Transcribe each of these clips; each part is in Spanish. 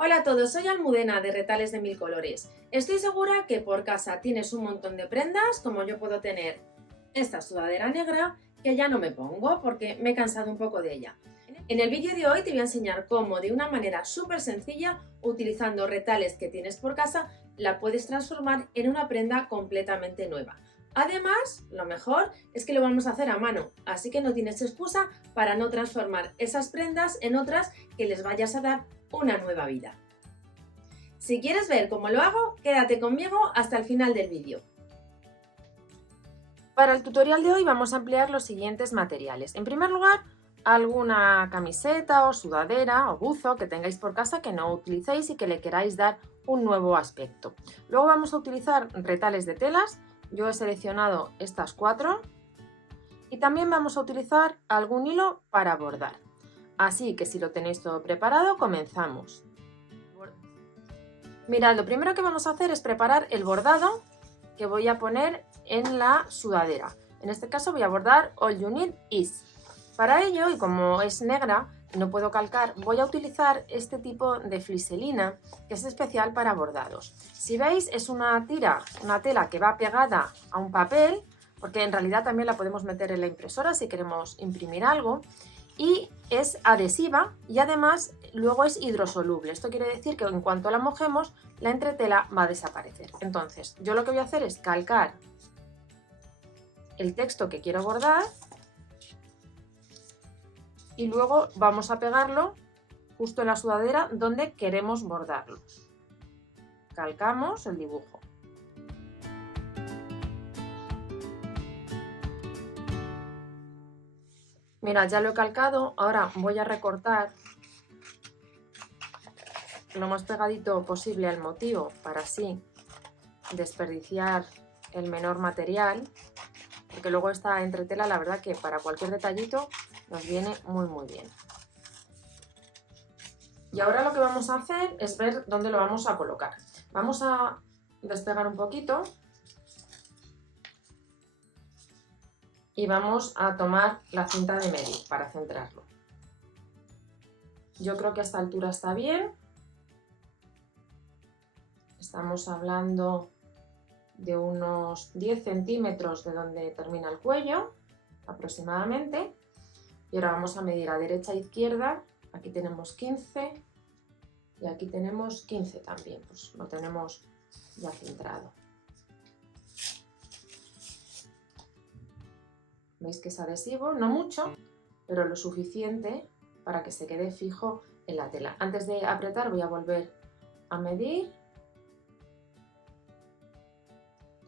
Hola a todos, soy Almudena de Retales de Mil Colores. Estoy segura que por casa tienes un montón de prendas, como yo puedo tener esta sudadera negra que ya no me pongo porque me he cansado un poco de ella. En el vídeo de hoy te voy a enseñar cómo de una manera súper sencilla, utilizando retales que tienes por casa, la puedes transformar en una prenda completamente nueva. Además, lo mejor es que lo vamos a hacer a mano, así que no tienes excusa para no transformar esas prendas en otras que les vayas a dar una nueva vida. Si quieres ver cómo lo hago, quédate conmigo hasta el final del vídeo. Para el tutorial de hoy vamos a emplear los siguientes materiales. En primer lugar, alguna camiseta o sudadera o buzo que tengáis por casa que no utilicéis y que le queráis dar un nuevo aspecto. Luego vamos a utilizar retales de telas. Yo he seleccionado estas 4 y también vamos a utilizar algún hilo para bordar. Así que si lo tenéis todo preparado, comenzamos. Mirad, lo primero que vamos a hacer es preparar el bordado que voy a poner en la sudadera. En este caso voy a bordar All You Need Is. Para ello, y como es negra y no puedo calcar, voy a utilizar este tipo de fliselina que es especial para bordados. Si veis, es una tela que va pegada a un papel, porque en realidad también la podemos meter en la impresora si queremos imprimir algo. Y es adhesiva y además luego es hidrosoluble. Esto quiere decir que en cuanto la mojemos, la entretela va a desaparecer. Entonces, yo lo que voy a hacer es calcar el texto que quiero bordar y luego vamos a pegarlo justo en la sudadera donde queremos bordarlo. Calcamos el dibujo. Mirad, ya lo he calcado, ahora voy a recortar lo más pegadito posible al motivo para así desperdiciar el menor material, porque luego esta entretela la verdad que para cualquier detallito nos viene muy bien. Y ahora lo que vamos a hacer es ver dónde lo vamos a colocar. Vamos a despegar un poquito y vamos a tomar la cinta de medir para centrarlo. Yo creo que a esta altura está bien. Estamos hablando de unos 10 centímetros de donde termina el cuello, aproximadamente. Y ahora vamos a medir a derecha e izquierda. Aquí tenemos 15 y aquí tenemos 15 también, pues lo tenemos ya centrado. Veis que es adhesivo, no mucho, pero lo suficiente para que se quede fijo en la tela. Antes de apretar voy a volver a medir.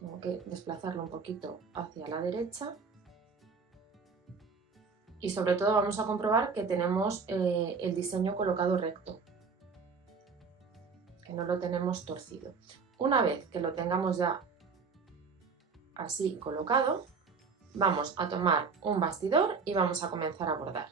Tengo que desplazarlo un poquito hacia la derecha. Y sobre todo vamos a comprobar que tenemos el diseño colocado recto, que no lo tenemos torcido. Una vez que lo tengamos ya así colocado, vamos a tomar un bastidor y vamos a comenzar a bordar.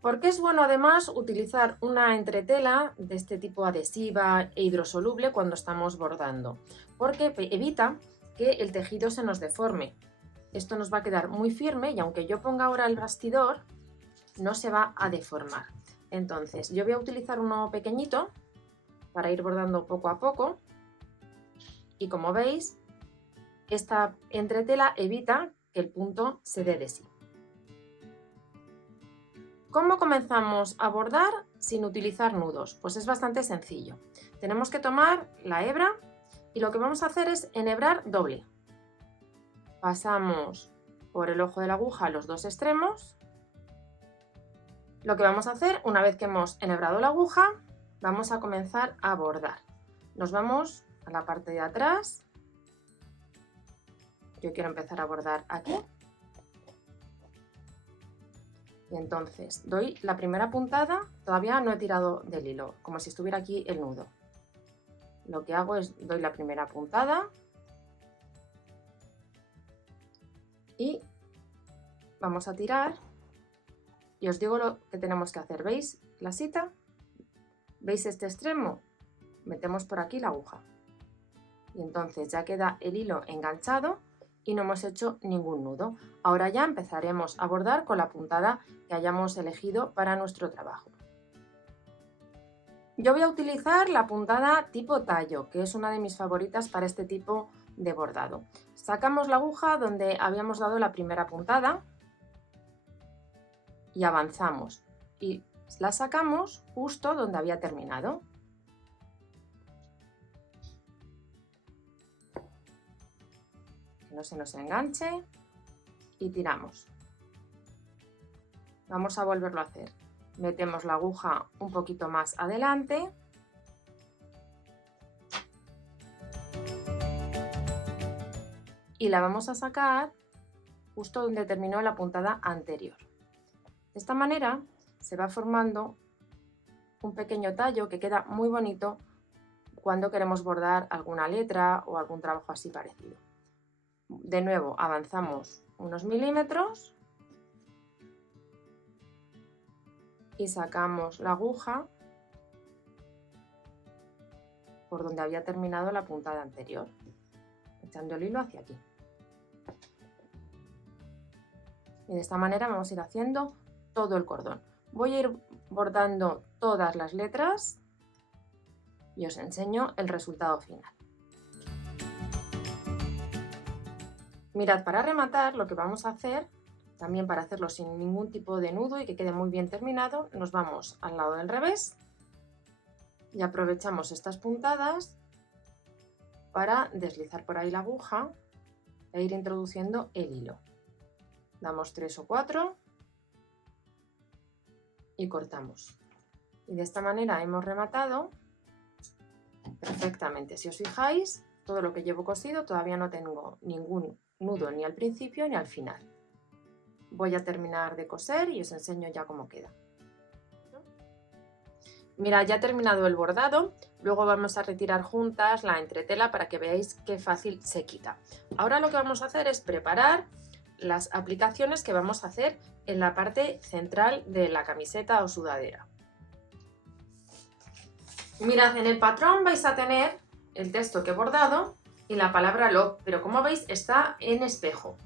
¿Por qué es bueno además utilizar una entretela de este tipo adhesiva e hidrosoluble cuando estamos bordando? Porque evita que el tejido se nos deforme. Esto nos va a quedar muy firme y aunque yo ponga ahora el bastidor, no se va a deformar. Entonces, yo voy a utilizar uno pequeñito para ir bordando poco a poco. Y como veis, esta entretela evita que el punto se dé de sí. ¿Cómo comenzamos a bordar sin utilizar nudos? Pues es bastante sencillo. Tenemos que tomar la hebra y lo que vamos a hacer es enhebrar doble. Pasamos por el ojo de la aguja los dos extremos. Lo que vamos a hacer, una vez que hemos enhebrado la aguja, vamos a comenzar a bordar. Nos vamos a la parte de atrás. Yo quiero empezar a bordar aquí. Y entonces doy la primera puntada, todavía no he tirado del hilo, como si estuviera aquí el nudo. Lo que hago es doy la primera puntada y vamos a tirar. Y os digo lo que tenemos que hacer. ¿Veis la sita? ¿Veis este extremo? Metemos por aquí la aguja. Y entonces ya queda el hilo enganchado y no hemos hecho ningún nudo. Ahora ya empezaremos a bordar con la puntada que hayamos elegido para nuestro trabajo. Yo voy a utilizar la puntada tipo tallo, que es una de mis favoritas para este tipo de bordado. Sacamos la aguja donde habíamos dado la primera puntada y avanzamos. Y la sacamos justo donde había terminado. Que no se nos enganche y tiramos. Vamos a volverlo a hacer. Metemos la aguja un poquito más adelante y la vamos a sacar justo donde terminó la puntada anterior. De esta manera se va formando un pequeño tallo que queda muy bonito cuando queremos bordar alguna letra o algún trabajo así parecido. De nuevo avanzamos unos milímetros y sacamos la aguja por donde había terminado la puntada anterior, echando el hilo hacia aquí. Y de esta manera vamos a ir haciendo todo el cordón. Voy a ir bordando todas las letras y os enseño el resultado final. Mirad, para rematar lo que vamos a hacer, también para hacerlo sin ningún tipo de nudo y que quede muy bien terminado, nos vamos al lado del revés y aprovechamos estas puntadas para deslizar por ahí la aguja e ir introduciendo el hilo. Damos 3 o 4 y cortamos. Y de esta manera hemos rematado perfectamente. Si os fijáis, todo lo que llevo cosido todavía no tengo ningún nudo ni al principio ni al final. Voy a terminar de coser y os enseño ya cómo queda. Mira, ya he terminado el bordado, luego vamos a retirar juntas la entretela para que veáis qué fácil se quita. Ahora lo que vamos a hacer es preparar las aplicaciones que vamos a hacer en la parte central de la camiseta o sudadera. Mirad, en el patrón vais a tener el texto que he bordado y la palabra love, pero como veis está en espejo,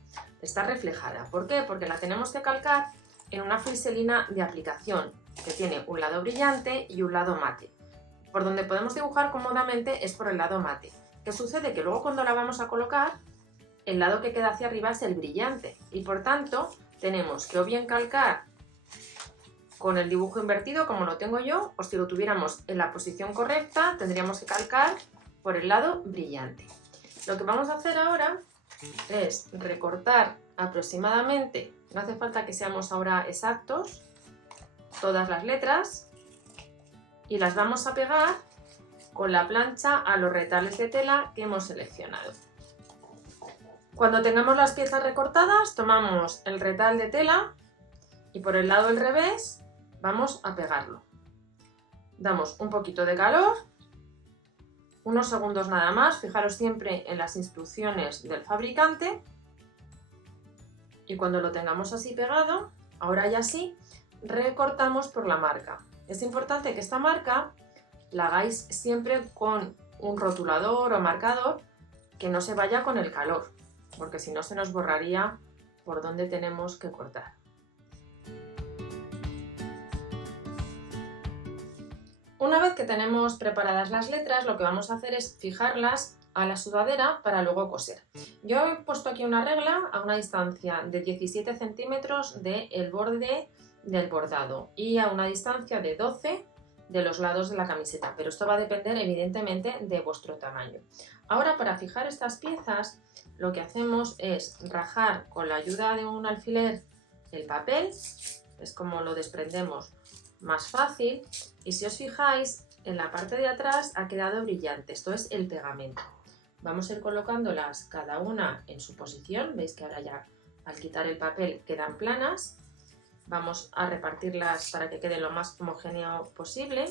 está reflejada. ¿Por qué? Porque la tenemos que calcar en una fliselina de aplicación que tiene un lado brillante y un lado mate. Por donde podemos dibujar cómodamente es por el lado mate. ¿Qué sucede? Que luego cuando la vamos a colocar, el lado que queda hacia arriba es el brillante y por tanto tenemos que o bien calcar con el dibujo invertido como lo tengo yo, o si lo tuviéramos en la posición correcta tendríamos que calcar por el lado brillante. Lo que vamos a hacer ahora es recortar aproximadamente, no hace falta que seamos ahora exactos, todas las letras y las vamos a pegar con la plancha a los retales de tela que hemos seleccionado. Cuando tengamos las piezas recortadas, tomamos el retal de tela y por el lado del revés vamos a pegarlo. Damos un poquito de calor, unos segundos nada más, fijaros siempre en las instrucciones del fabricante y cuando lo tengamos así pegado, ahora ya sí, recortamos por la marca. Es importante que esta marca la hagáis siempre con un rotulador o marcador que no se vaya con el calor, porque si no se nos borraría por donde tenemos que cortar. Una vez que tenemos preparadas las letras, lo que vamos a hacer es fijarlas a la sudadera para luego coser. Yo he puesto aquí una regla a una distancia de 17 centímetros del borde del bordado y a una distancia de 12 de los lados de la camiseta, pero esto va a depender evidentemente de vuestro tamaño. Ahora, para fijar estas piezas, lo que hacemos es rajar con la ayuda de un alfiler el papel, es como lo desprendemos más fácil, y si os fijáis en la parte de atrás ha quedado brillante, esto es el pegamento. Vamos a ir colocándolas cada una en su posición, veis que ahora ya al quitar el papel quedan planas. Vamos a repartirlas para que quede lo más homogéneo posible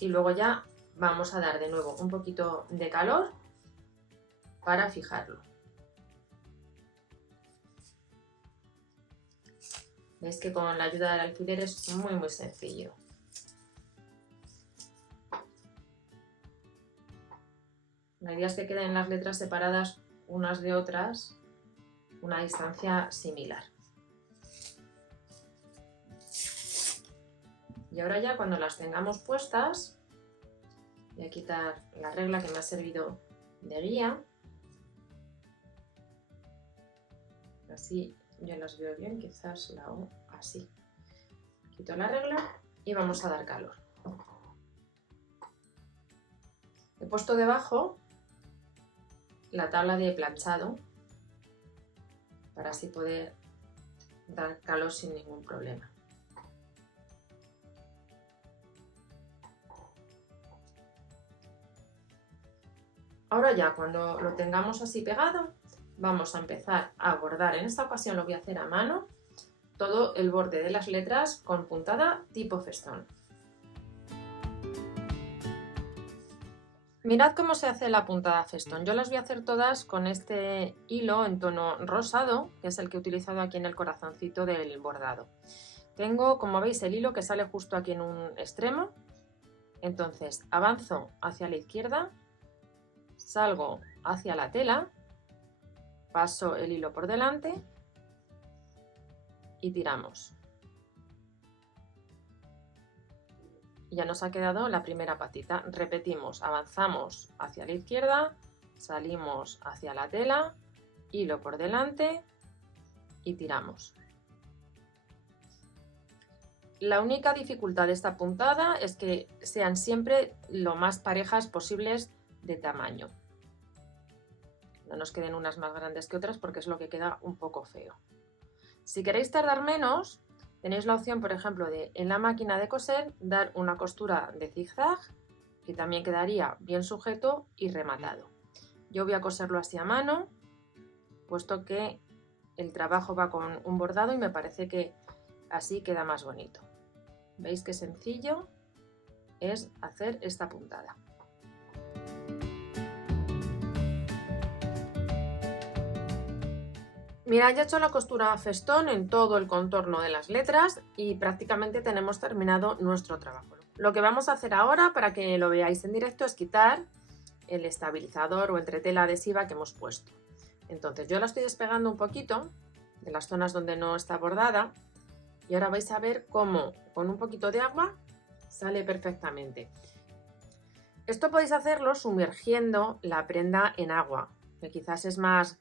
y luego ya vamos a dar de nuevo un poquito de calor para fijarlo. Veis que con la ayuda del alfiler es muy sencillo. La idea es que queden las letras separadas unas de otras, una distancia similar. Y ahora ya cuando las tengamos puestas, voy a quitar la regla que me ha servido de guía. Así ya las veo bien, quizás la hago así. Quito la regla y vamos a dar calor. He puesto debajo la tabla de planchado para así poder dar calor sin ningún problema. Ahora ya cuando lo tengamos así pegado, vamos a empezar a bordar. En esta ocasión lo voy a hacer a mano, todo el borde de las letras con puntada tipo festón. Mirad cómo se hace la puntada festón. Yo las voy a hacer todas con este hilo en tono rosado, que es el que he utilizado aquí en el corazoncito del bordado. Tengo, como veis, el hilo que sale justo aquí en un extremo. Entonces avanzo hacia la izquierda, salgo hacia la tela, paso el hilo por delante y tiramos. Ya nos ha quedado la primera patita. Repetimos, avanzamos hacia la izquierda, salimos hacia la tela, hilo por delante y tiramos. La única dificultad de esta puntada es que sean siempre lo más parejas posibles de tamaño. No nos queden unas más grandes que otras porque es lo que queda un poco feo. Si queréis tardar menos, tenéis la opción, por ejemplo, de en la máquina de coser dar una costura de zigzag, que también quedaría bien sujeto y rematado. Yo voy a coserlo así a mano, puesto que el trabajo va con un bordado y me parece que así queda más bonito. ¿Veis qué sencillo es hacer esta puntada? Mirad, ya he hecho la costura festón en todo el contorno de las letras y prácticamente tenemos terminado nuestro trabajo. Lo que vamos a hacer ahora, para que lo veáis en directo, es quitar el estabilizador o entretela adhesiva que hemos puesto. Entonces yo la estoy despegando un poquito de las zonas donde no está bordada y ahora vais a ver cómo con un poquito de agua sale perfectamente. Esto podéis hacerlo sumergiendo la prenda en agua, que quizás es más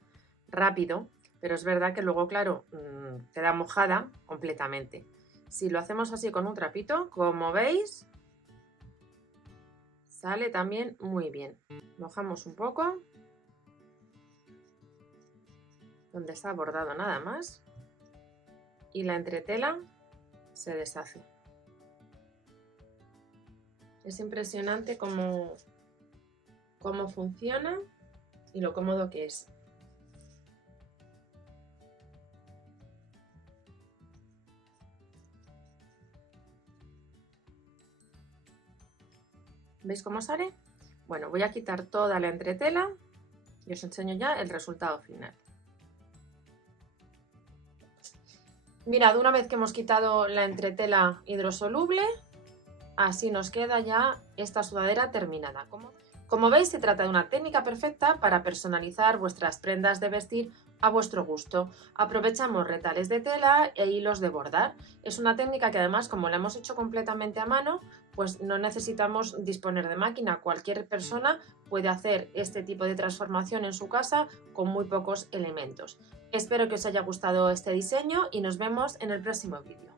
rápido. Pero es verdad que luego, claro, queda mojada completamente. Si lo hacemos así con un trapito, como veis, sale también muy bien. Mojamos un poco, donde está bordado nada más, y la entretela se deshace. Es impresionante cómo funciona y lo cómodo que es. ¿Veis cómo sale? Bueno, voy a quitar toda la entretela y os enseño ya el resultado final. Mirad, una vez que hemos quitado la entretela hidrosoluble, así nos queda ya esta sudadera terminada. Como veis, se trata de una técnica perfecta para personalizar vuestras prendas de vestir a vuestro gusto. Aprovechamos retales de tela e hilos de bordar. Es una técnica que además, como la hemos hecho completamente a mano, pues no necesitamos disponer de máquina. Cualquier persona puede hacer este tipo de transformación en su casa con muy pocos elementos. Espero que os haya gustado este diseño y nos vemos en el próximo vídeo.